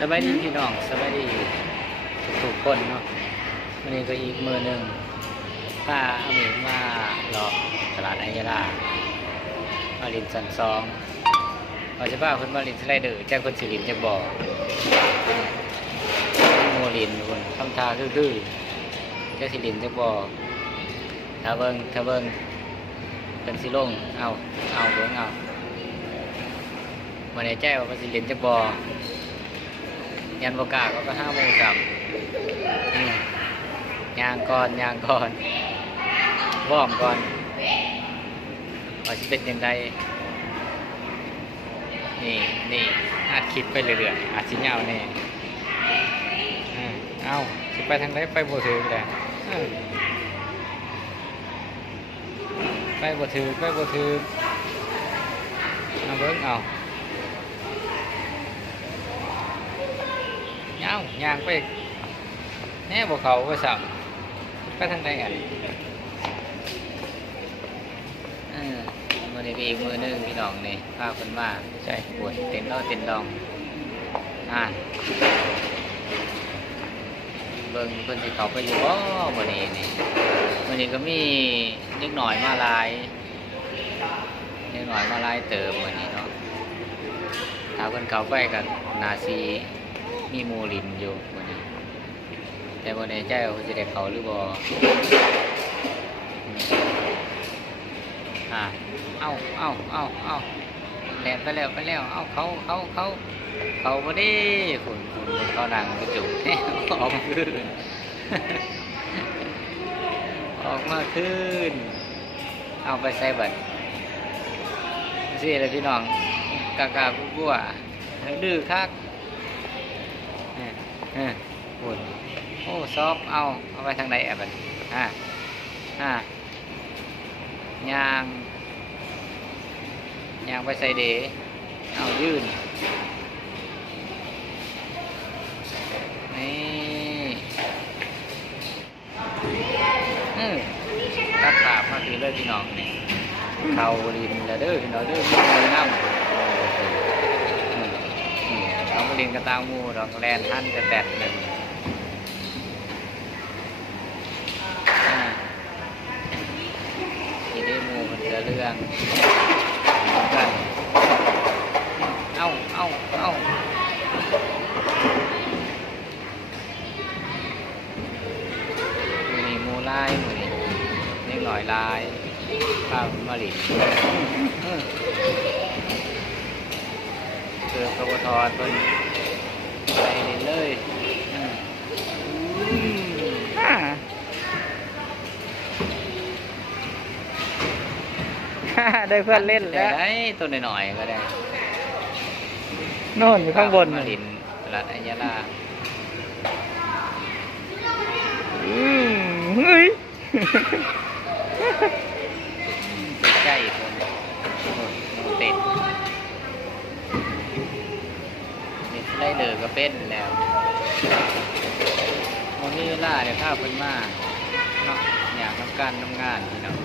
สบายดีพี่น้องสบายดีทุกคนเนาะวันนี้ก็อีกมือหนึ่งพาอาหมีมาหลอกตลาดอัยยาลามาลินสันซองเราจะพาคนมาลินสไลเดอร์จากคนสิลินจะบอกโมลินคนทำทาคือๆจากสิลินจะบอกถ้าเบิ้งเป็นสิลงเอาเบิ้งเอาวันนี้แจ้ว่าคนสิลินจะบอกยันโอกาสก็5 โมงจับยางก่อนวอร์มก่อนว่าจะเป็นยังไงนี่อาจคิดไปเรื่อยๆอาจสิเงาแน่เอาสิไปทางไหนไปบ่ถือแหละไปบ่ถือเอาเบิ้งเอาย่างไปแน่บ่เขาไปสั่งไปทางใดกันมือนี้อีกมือนึงพี่น้องนี่พาคนมาใช่ปวดเต้นดองเบิ่งเพิ่นสิเขาไปอยู่บ่มื้อนี้ก็มีเล็กหน่อยมาลายเติมมื้อนี้เนาะถ้าเพิ่นเขาไปก็น่าสิมีหมู่ลินอยู่มื้อนี้แต่บ่แน่ใจว่าสิได้เขาหรือบ่เอาแล่นไปแล้วเอาเขาบ่ได้ฝุ่นเขานั่งกระจุกออกมาคืนเอาไปใส่บัตรสิเลยพี่น้องกากกลัวดื้อคักฝุ่นโอ้ซอฟเอาไปทางใดบัตรยางไปใส่เดเอายื่นนี่ตัดขาบมาคือเลยพี่น้องนี่เขาลินแล้วเด้อพี่น้องเด้อมีมือน้ำเขาลินกระตางมูดอกแลนท่านจะแตดหนึ่งทีนี้มูมันจะเรื่องกันเอามีมูลายมือนี่เล็กหน่อยลายข้าวมะลิเกือบกระบทอดเป็นไปเลยได้เพื่อนเล่นแล้วได้ตัวหน่อยๆก็ได้โน่นอยู่ข้างบนมาลินตลาดอัยยาลาเฮ้ยใกล้คนโนเต็ดนี่ได้เลยก็เป็นแล้ววันนี้ล่าเดี๋ยวข้าวเพิ่นมาเนาะอยากทำการทำงานพี่น้อง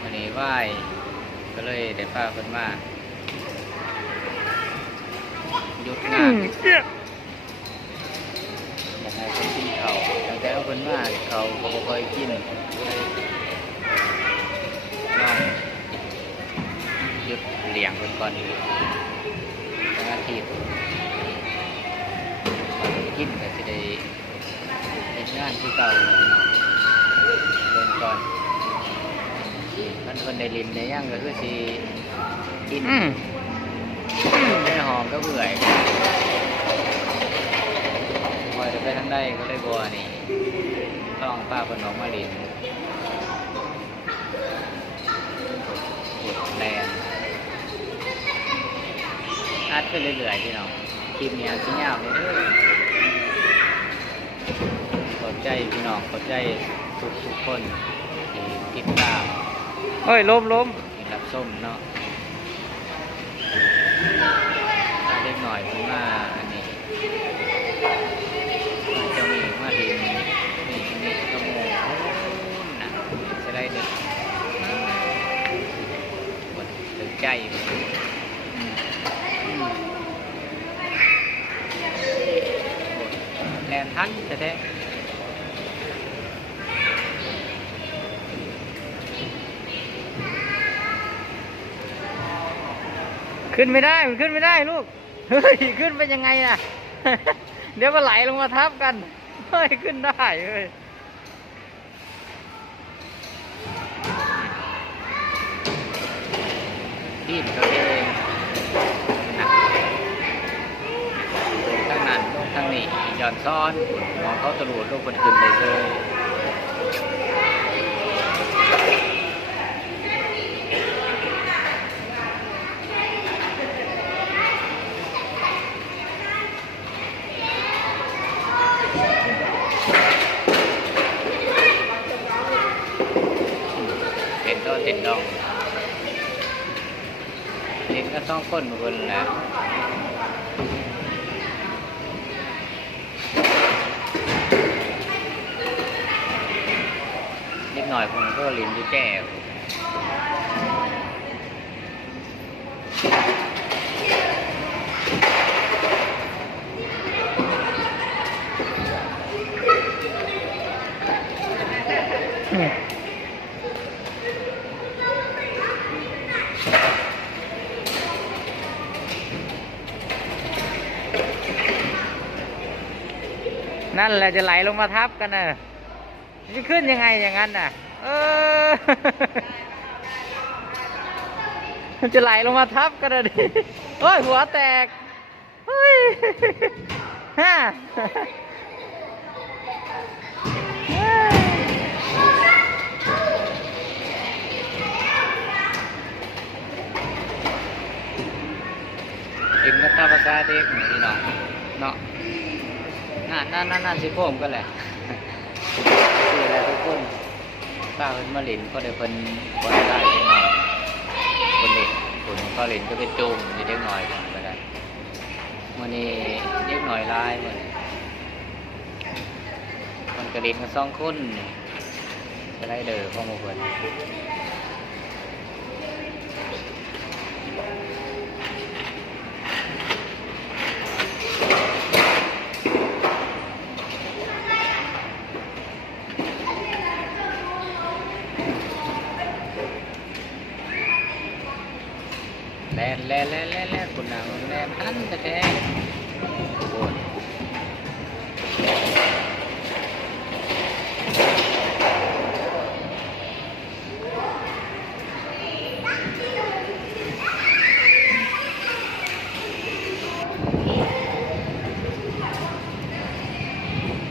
วันนี้ไหว้ก็เลยเดี๋ยวข้าวเพิ่นมาหยุดงานอยากให้คนกินเขาตั้งแต่เอาเพิ่นมาเขาบ่เคยกินน้องหยุดเลี้ยงเพิ่นก่อนทั้งอาทิตย์กินก็จะได้เฮ็ดงานที่เก่าเบิ่งก่อนมันคนได้ลิ้นได้ย่างก็คือสิกินได้หอมก็เบื่อพอจะไปทางใดก็ได้บัวนี่ต้องป้าเพิ่นออกมาลิ้นแรงอัดไปเรื่อยๆพี่น้องคลิปนี้ชิ้นยาวเลยขอบใจพี่น้องขอบใจทุกคนที่ติดตามล้มรับส้มเนาะเล็กหน่อยเพิ่งมาอันนี้จะมีมาดินนี่กระโมงนะจะได้เด็กหมดถึงใจ ทันแท้ๆขึ้นไม่ได้มันขึ้นไม่ได้ลูกเฮ้ยขึ้นไปยังไงน่ะ เดี๋ยวมันไหลลงมาทับกันเฮ้ยขึ้นได้เฮ้ยดิ้นตัวเองทั้งนั้นทั้งนี้ย้อนซ้อนมองเขาตะลุลูกคนขึ้นเลยเลยเป็นต้นติดดองเด็กก็ต้องก้นมาบนแหละนิดหน่อยผมก็ลิ้นดูแก่นั่นแหละจะไหลลงมาทับกันน่ะจะขึ้นยังไงอย่างนั้นน่ะมันจะไหลลงมาทับกันน่ะดิโอ้ยหัวแตกเฮ้ยฮ่าถึงกับตาภาษาเด็กนี่เนาะเนาะนั่นสิโค้งก็แหละคืออะไรทุกคนป้าเพิ่นมาหลินก็ได้เพิ่นบ่ได้เล็กน้อยคนเด็กคนเขาหลินก็เป็นจุ่มอยู่เล็กน้อยก็ได้มื้อนี้เล็กน้อยหลายมื้อนี้มันก็หลินกัน2คนก็ได้เด้อของหมู่เพิ่นแล่นคุณนางแล่นทันแท้ๆโอ้ย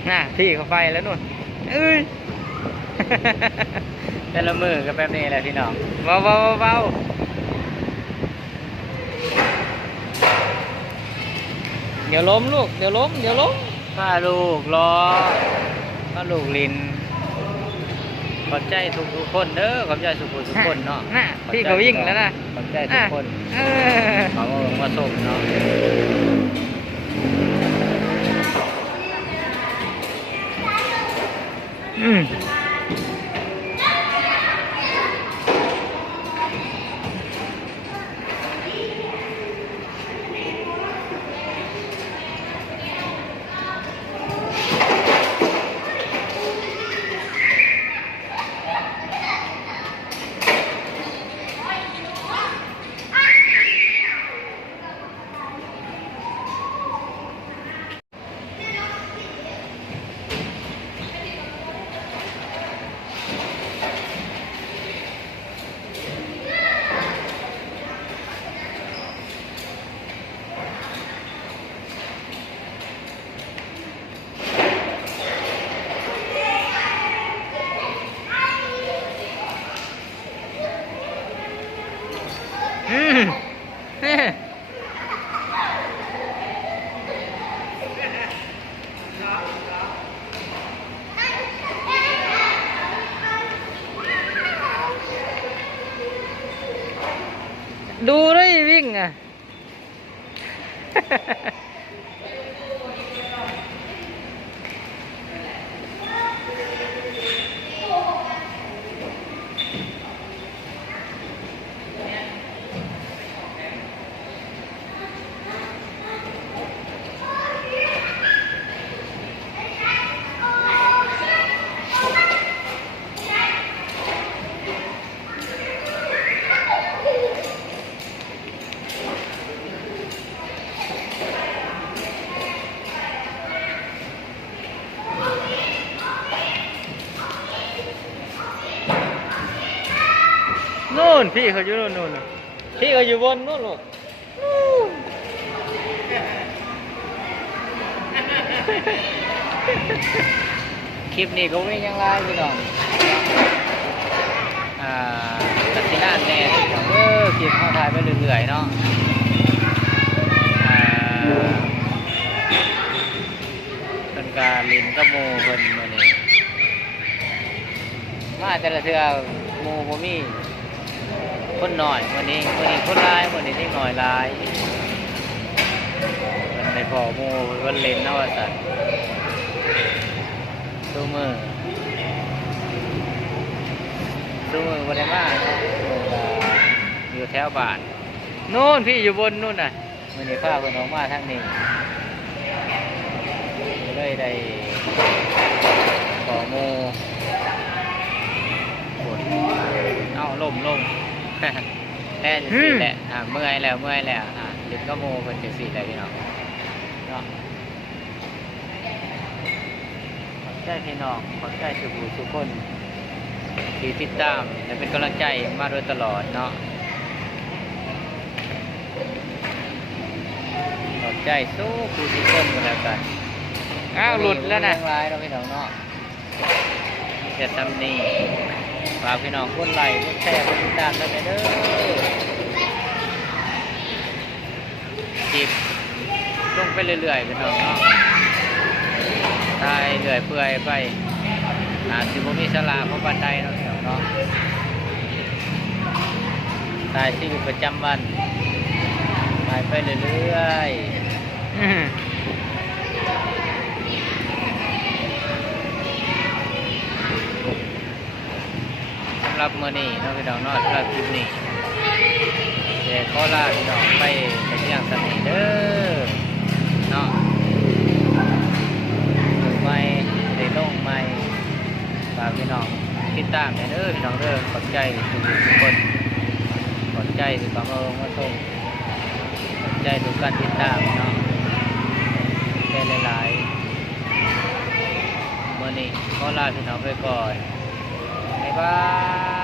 น่ะพี่เขาไปแล้วนู่นแต่ละมือก็แบบนี้แหละพี่น้องเบาเดี๋ยวล้มลูกเดี๋ยวล้มพาลูกรอพาลูกลินขอบใจทุกคนเด้อขอบใจทุกคนเนาะพี่เขาวิ่งแล้วนะขอบใจทุกคนเขามาส่งเนาะดูเลยวิ่งอ่ะ นพี่เขาอยู่นู่นพี่เขาอยู่บนนู่นลูกคลิปนี้ก็วิ่งยังไงพี่น้องตัดสินานแน่พี่น้องคลิปเขาถ่ายไปเรื่อยๆเนาะเป็นการลินกับโมเพิ่นมื้อนี้มาแต่ละเทื่อโมบ่มีคนหน่อยมื้อนี้คนหลายมื้อนี้นิดหน่อยหลายเพิ่นได้พอโมเพิ่นเล่นเนาะว่าซั่นซูมือบ่ได้มาเนาะอยู่แถวบ้านนู่นพี่อยู่บนนู่นน่ะมื้อนี้พาเพิ่นออกมาทางนี้เลยได้ขอโมเอ้าล่มแค่จังซี่แหละเมื่อยแล้วเด็กก็โมเพิ่นจังซี่แหละพี่น้องเนาะขอบใจพี่น้องขอบใจทุกคนที่ติดตามและเป็นกำลังใจมาโดยตลอดเนาะขอบใจสู้ทุกคนกันแล้วกันอ้าวหลุดแล้วนะร้ายเราพี่น้องเนาะจะทำนี่ฝากพี่น้องกดไลค์กดแชร์กดติดตามด้วยเด้อจีบลงไปเรื่อยๆพี่น้องเนาะตายเรื่อยเปื่อยไปสิบ่มีสลาเพราะบันไดเนาะพี่น้องเนาะตายชีวิตประจำวันตายไปเรื่อยๆสำหรับมื้อนี้เนาะพี่น้องเนาะสำหรับคลิปนี้เดี๋ยวขอลาพี่น้องไปเที่ยงสนิทเด้อเนาะถึงไม่ได้ลงไม่ฝากพี่น้องติดตามเด้อพี่น้องเด้อขอบใจทุกคนขอบใจทุกความมาชมขอบใจทุกการติดตามเนาะใจหลายๆมื้อนี้ขอลาพี่น้องไปก่อนบ๊ายบาย